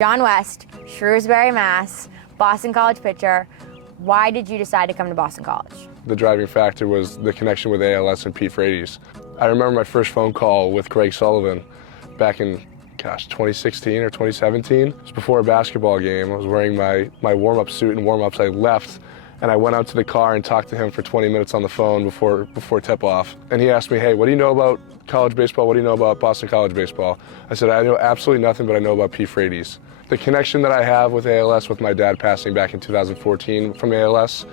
John West, Shrewsbury, Mass., Boston College pitcher. Why did you decide to come to Boston College? The driving factor was the connection with ALS and Pete Frates. I remember my first phone call with Greg Sullivan back in, 2016 or 2017. It was before a basketball game. I was wearing my warm-up suit and warm-ups. I left and I went out to the car and talked to him for 20 minutes on the phone before tip-off. And he asked me, hey, what do you know about college baseball? What do you know about Boston College baseball? I said, I know absolutely nothing, but I know about Pete Frates. The connection that I have with ALS, with my dad passing back in 2014 from ALS,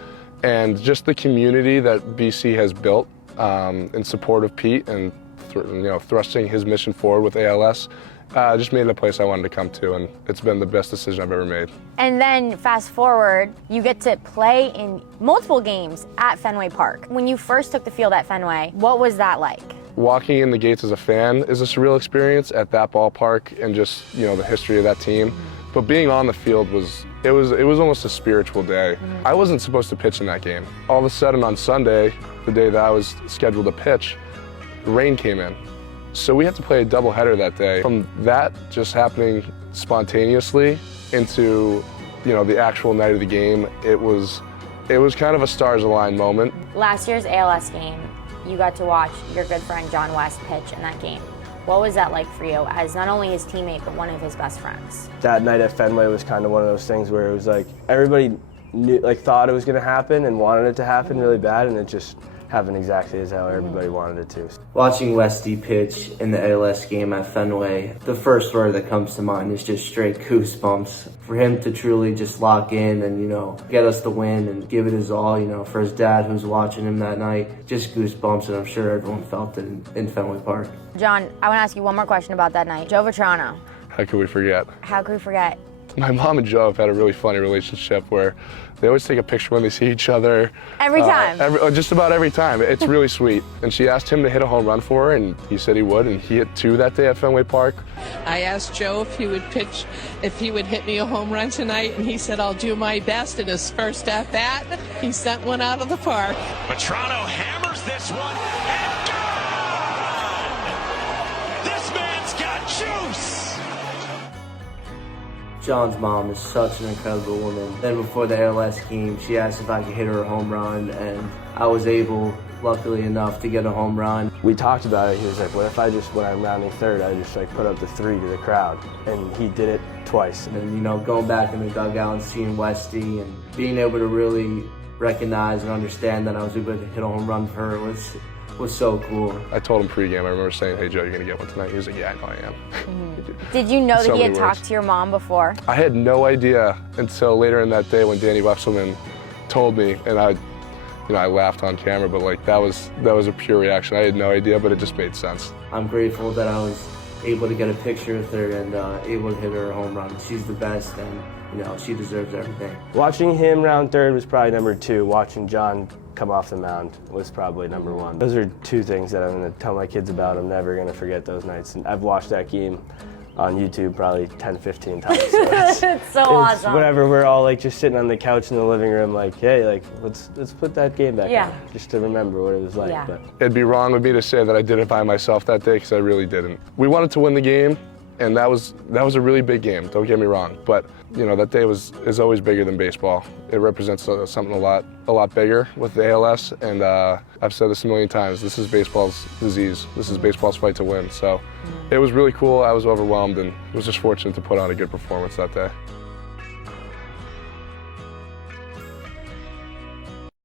and just the community that BC has built in support of Pete and thrusting his mission forward with ALS, just made it a place I wanted to come to, and it's been the best decision I've ever made. And then fast forward, you get to play in multiple games at Fenway Park. When you first took the field at Fenway, what was that like? Walking in the gates as a fan is a surreal experience at that ballpark, and just the history of that team. But being on the field was almost a spiritual day. I wasn't supposed to pitch in that game. All of a sudden on Sunday, the day that I was scheduled to pitch, rain came in. So we had to play a doubleheader that day. From that just happening spontaneously into the actual night of the game, it was kind of a stars aligned moment. Last year's ALS game, you got to watch your good friend John West pitch in that game. What was that like for you as not only his teammate, but one of his best friends? That night at Fenway was kind of one of those things where it was like everybody thought it was going to happen and wanted it to happen really bad, and it just happened exactly as how everybody wanted it to. Watching Westy pitch in the ALS game at Fenway, the first word that comes to mind is just straight goosebumps. For him to truly just lock in and, get us the win and give it his all, for his dad who's watching him that night, just goosebumps, and I'm sure everyone felt it in Fenway Park. John, I want to ask you one more question about that night. Joe Vetrano. How could we forget? How could we forget? My mom and Joe have had a really funny relationship where they always take a picture when they see each other. Every time? Just about every time. It's really sweet. And she asked him to hit a home run for her, and he said he would, and he hit 2 that day at Fenway Park. I asked Joe if he would hit me a home run tonight, and he said, I'll do my best. In his first at-bat, he sent one out of the park. Vetrano hammers this one, and gone! This man's got juice! John's mom is such an incredible woman. Then before the ALS game, she asked if I could hit her a home run, and I was able, luckily enough, to get a home run. We talked about it. He was like, what if when I'm rounding third, I just put up the 3 to the crowd? And he did it twice. And going back in the dugout and seeing Westy and being able to really recognize and understand that I was able to hit a home run for her was so cool. I told him pregame, I remember saying, hey Joe, you're gonna get one tonight? He was like, yeah, I know I am. Did you know that he had words. talked to your mom before? I had no idea until later in that day when Danny Wesselman told me, and I laughed on camera, but that was a pure reaction. I had no idea, but it just made sense. I'm grateful that I was able to get a picture with her and able to hit her a home run. She's the best, and she deserves everything. Watching him round third was probably number 2. Watching John come off the mound was probably number 1. Those are 2 things that I'm going to tell my kids about. I'm never going to forget those nights. And I've watched that game on YouTube probably 10, 15 times. So it's so awesome. Whenever we're all just sitting on the couch in the living room, hey, let's put that game back on, just to remember what it was like. Yeah. But It'd be wrong of me to say that I did it by myself that day, because I really didn't. We wanted to win the game, and that was a really big game, don't get me wrong, but that day is always bigger than baseball. It represents something a lot bigger with the ALS, and I've said this a million times, this is baseball's disease. This is baseball's fight to win. So it was really cool. I was overwhelmed and was just fortunate to put on a good performance that day.